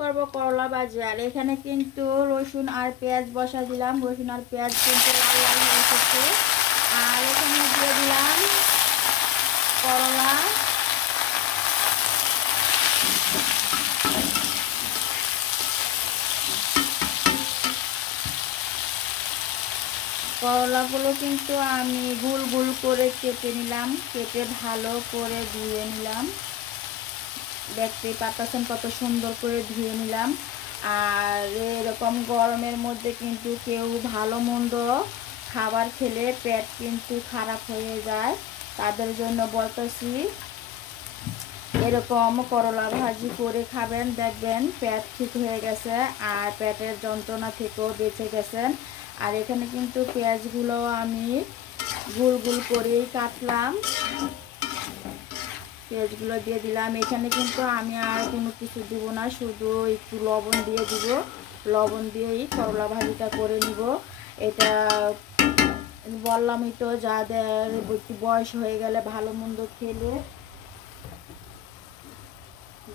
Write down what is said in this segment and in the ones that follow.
করব করলা ভাজি। আর এখানে কিন্তু রসুন আর পেঁয়াজ বসা দিলাম। রসুন আর পেঁয়াজ কিন্তু লাল লাল হয়ে এসেছে। আর এখানে দিয়ে দিলাম করলা। করলাগুলো কিন্তু আমি গোল গোল করে কেটে নিলাম, কেটে ভালো করে ধুয়ে নিলাম। দেখতেই পাচ্ছেন কত সুন্দর করে ধুয়ে নিলাম। আর এরকম গরমের মধ্যে কিন্তু কেউ ভালো মন্দ খাবার খেলে পেট কিন্তু খারাপ হয়ে যায়, তাদের জন্য বলতেছি এরকম করলা ভাজি করে খাবেন, দেখবেন পেট ঠিক হয়ে গেছে আর পেটের যন্ত্রণা থেকেও বেঁচে গেছেন। আর এখানে কিন্তু পেঁয়াজগুলো আমি গোল গোল করেই কাটলাম। পেঁয়াজগুলো দিয়ে দিলাম। এখানে কিন্তু আমি আর কোনো কিছু দিব না, শুধু একটু লবণ দিয়ে দিব। লবণ দিয়েই করলা ভাজিটা করে নিব। এটা বললামই তো, যাদের একটু বয়স হয়ে গেলে ভালো মন্দ খেলে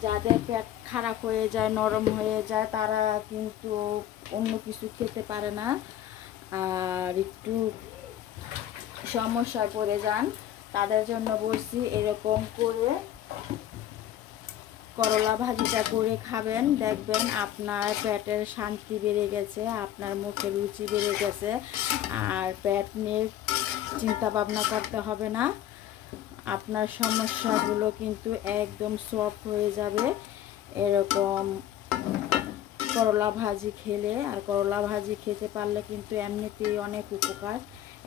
যাদের পেট খারাপ হয়ে যায়, নরম হয়ে যায়, তারা কিন্তু অন্য কিছু খেতে পারে না আর একটু সমস্যায় পড়ে যান, তাদের জন্য বলছি এরকম করে করলা ভাজিটা করে খাবেন, দেখবেন আপনার পেটের শান্তি বেড়ে গেছে, আপনার মুখের রুচি বেড়ে গেছে আর পেট নিয়ে চিন্তা ভাবনা করতে হবে না। আপনার সমস্যাগুলো কিন্তু একদম সলভ হয়ে যাবে এরকম করলা ভাজি খেলে। আর করলা ভাজি খেতে পারলে কিন্তু এমনিতেই অনেক উপকার।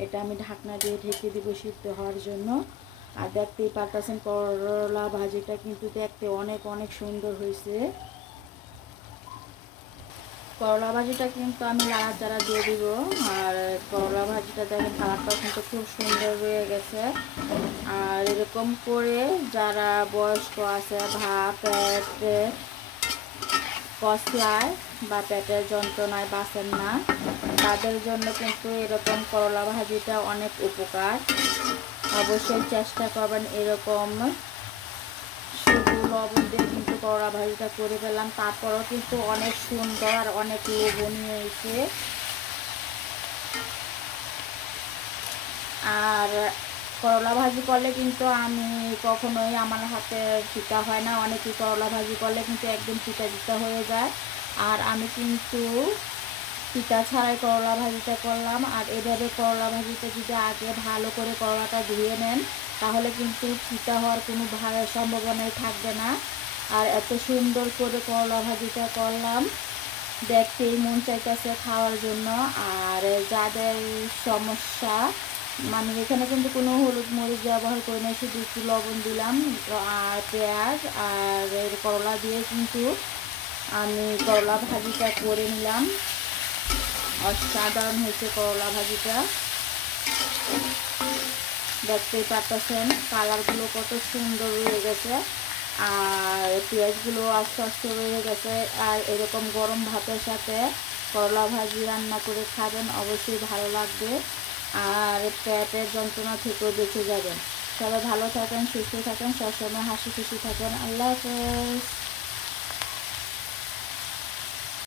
এটা আমি ঢাকনা দিয়ে ঢেকে দিব সিদ্ধ হওয়ার জন্য। আর দেখতেই পারতেছেন করলা ভাজিটা কিন্তু দেখতে অনেক অনেক সুন্দর হয়েছে। করলা ভাজিটা কিন্তু আমি নাড়াচাড়া দিয়ে দিব। আর করলা ভাজিটা দেখেন কালারটাও কিন্তু খুব সুন্দর হয়ে গেছে। আর এরকম করে যারা বয়স্ক আছে পেটে কষলায় বা পেটের যন্ত্রণায় বাঁচেন না, তাদের জন্য কিন্তু এরকম করলা ভাজিটা অনেক উপকার। অবশ্যই চেষ্টা করবেন এরকম। শুধু লবণ দিয়ে কিন্তু করলা ভাজিটা করে ফেললাম, তারপরও কিন্তু অনেক সুন্দর আর অনেক লোভনীয় হয়েছে। আর করলা ভাজি করলে কিন্তু আমি কখনোই আমার হাতে ফিকা হয় না। অনেকেই করলা ভাজি করলে কিন্তু একদম ফিকা ফিকা হয়ে যায়, আর আমি কিন্তু পিতা ছাড়াই করলা ভাজিটা করলাম। আর এভাবে করলা ভাজিটা যদি আগে ভালো করে করলাটা ধুয়ে নেন, তাহলে কিন্তু পিতা হওয়ার কোনো সম্ভাবনাই থাকবে না। আর এত সুন্দর করে করলা ভাজিটা করলাম, দেখতেই মন চাইতেছে খাওয়ার জন্য। আর যাদের সমস্যা, মানে এখানে কিন্তু কোনো হলুদ মরিচ ব্যবহার করি না, শুধু একটু লবণ দিলাম আর পেঁয়াজ আর করলা দিয়ে কিন্তু আমি করলা ভাজিটা করে নিলাম। অসাধারণ হয়েছে করলা ভাজিটা, দেখতেই পাচ্ছেন কালারগুলো কত সুন্দর হয়ে গেছে আর পেঁয়াজগুলো আস্তে আস্তে হয়ে গেছে। আর এরকম গরম ভাতের সাথে করলা ভাজি রান্না করে খাবেন, অবশ্যই ভালো লাগবে আর পেটের যন্ত্রণা থেকেও বেঁচে যাবেন। সবাই ভালো থাকেন, সুস্থ থাকেন, সবসময় হাসি খুশি থাকেন। আল্লাহ হাফেজ।